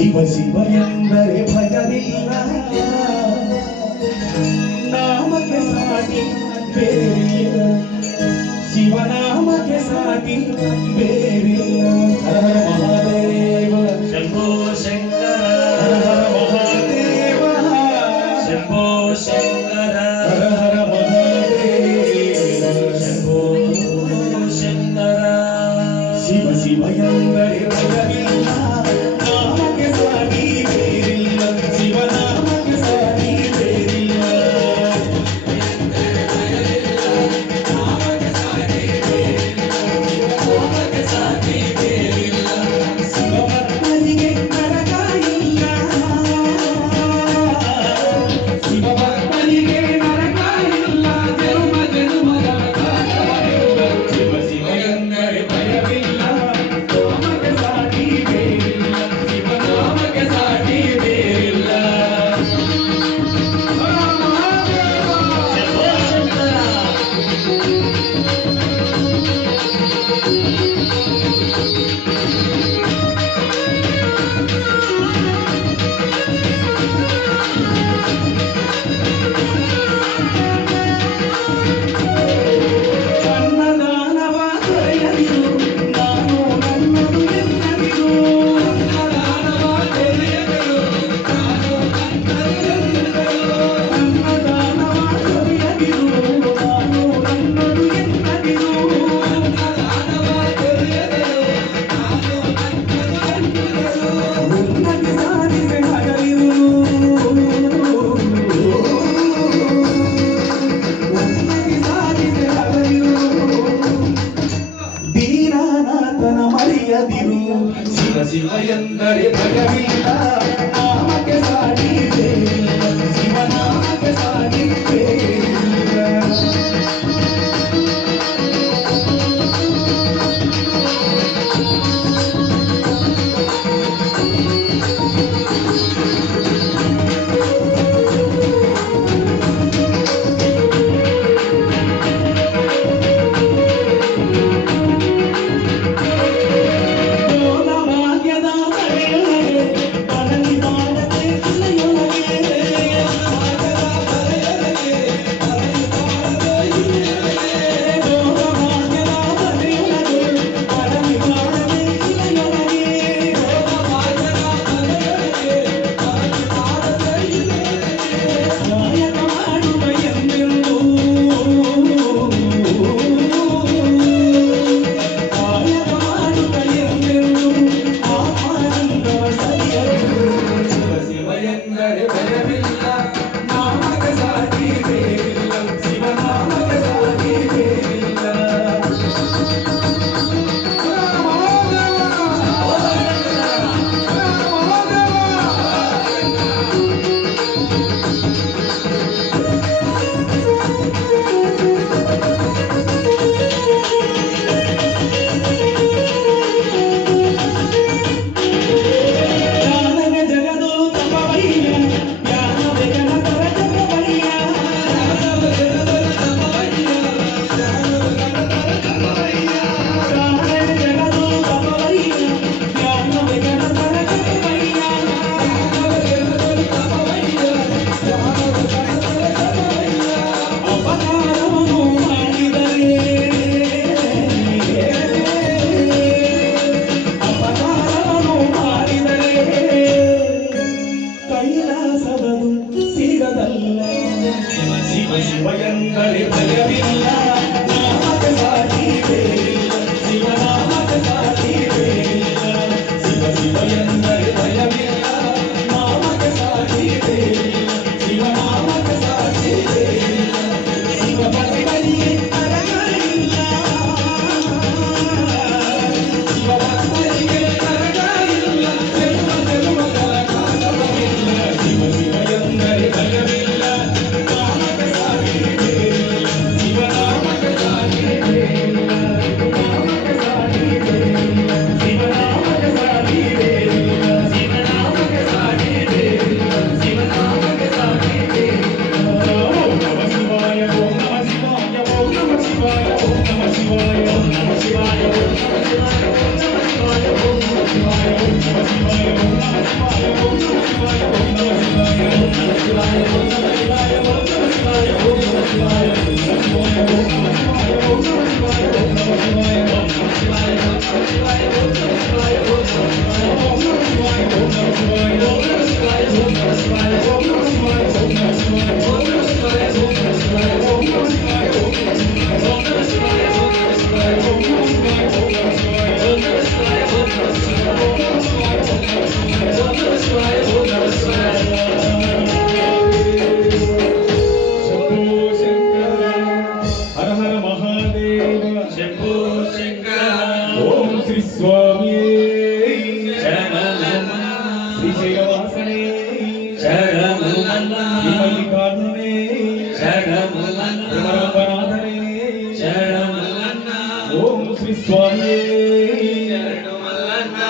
ಶಿವ ಶಿವ ಎಂದರೆ ಭಯವಿಲ್ಲ, ನಾಮಕ್ಕೆ ಸಾಟಿ ಬೇರಿಲ್ಲ, ಶಿವನಾಮಕ್ಕೆ ಸಾಟಿ ಬೇರಿಲ್ಲ. ಹರ ಮಹಾದೇವ ಶಂಭೋ ಶಂಕರ, ಹರ ಮಹಾದೇವ ಶಂಭೋ ಶಂಕರ, ಹರ ಮಹಾದೇವ ಶಂಭೋ ಶಂಕರ. ಶಿವ ಶಿವ ಎಂದರೆ ಭಯವಿಲ್ಲ, ನಾಮಕ್ಕೆ ಸಾಟಿ ಬೇರಿಲ್ಲ, ಶಿವನಾಮಕ್ಕೆ ಸಾಟಿ ಬೇರಿಲ್ಲ. ಶಿವಭಕ್ತರಿಗೆ ನರಕ ಇಲ್ಲ, ಶಿವಭಕ್ತರಿಗೆ ನರಕ ಇಲ್ಲ, ಜನ್ಮ ಜನ್ಮದ ಕಾಟವಿಲ್ಲ. ಶಿವ ಶಿವ ಎಂದರೆ ಭಯವಿಲ್ಲ, ನಾಮಕ್ಕೆ ಸಾಟಿ ಬೇರಿಲ್ಲ, ಶಿವನಾಮಕ್ಕೆ ಸಾಟಿ ಬೇರಿಲ್ಲ. ಅನ್ನದಾನವ ದೊರೆಯದಿರು, ನಾನು ನನ್ನದು ಎನ್ನದಿರು. ಅನ್ನದಾನವ ದೊರೆಯದಿರು, ನಾನು ನನ್ನದು ಎನ್ನದಿರು. ಅನ್ನದಾನವ ದೊರೆಯದಿರು, ನಾನು ನನ್ನದು ಎನ್ನದಿರು. ಅನ್ನದಾನವ ದೊರೆಯದಿರು, ನಾನು ನನ್ನದು ಎನ್ನದಿರು. ಉನ್ನತಿ ಸಾಧಿಸಿ ಹಗಲಿರುಳು, ಉನ್ನತಿ ಸಾಧಿಸಿ ಹಗಲಿರುಳು. ದೀನಾನಾಥನ ಮರೆಯದಿರು, ಶಿವ ಶಿವ ಎಂದರೆ ಭಯವಿಲ್ಲ, ನಾಮಕ್ಕೆ ಸಾಟಿ ಬೇರಿಲ್ಲ, ಶಿವನಾಮಕ್ಕೆ ಸಾಟಿ ಬೇರಿಲ್ಲ. ಭಾಗ್ಯದ ಮರೆಯೊಳಗೆ ಬರಲಿ ಬಾಳದೆ ಇಲೆಯೊಳಗೆ, ಭಾಗ್ಯದ ಮರೆಯೊಳಗೆ ಶ್ರೀ ಸ್ವಾಮಿಯೇ ಶರಣಮಲ್ಲ ಶ್ರೀಶೈಲವಾಸನೇ ಶರಣಮಲ್ಲ ಶ್ರೀ ಮಲ್ಲಿಕಾರ್ಜುನೇ ಶರಣಮಲ್ಲ ರಂಗನಾಥನೇ ಶರಣಮಲ್ಲ ಓಂ ಶ್ರೀ ಸ್ವಾಮಿಯೇ ಶರಣಮಲ್ಲ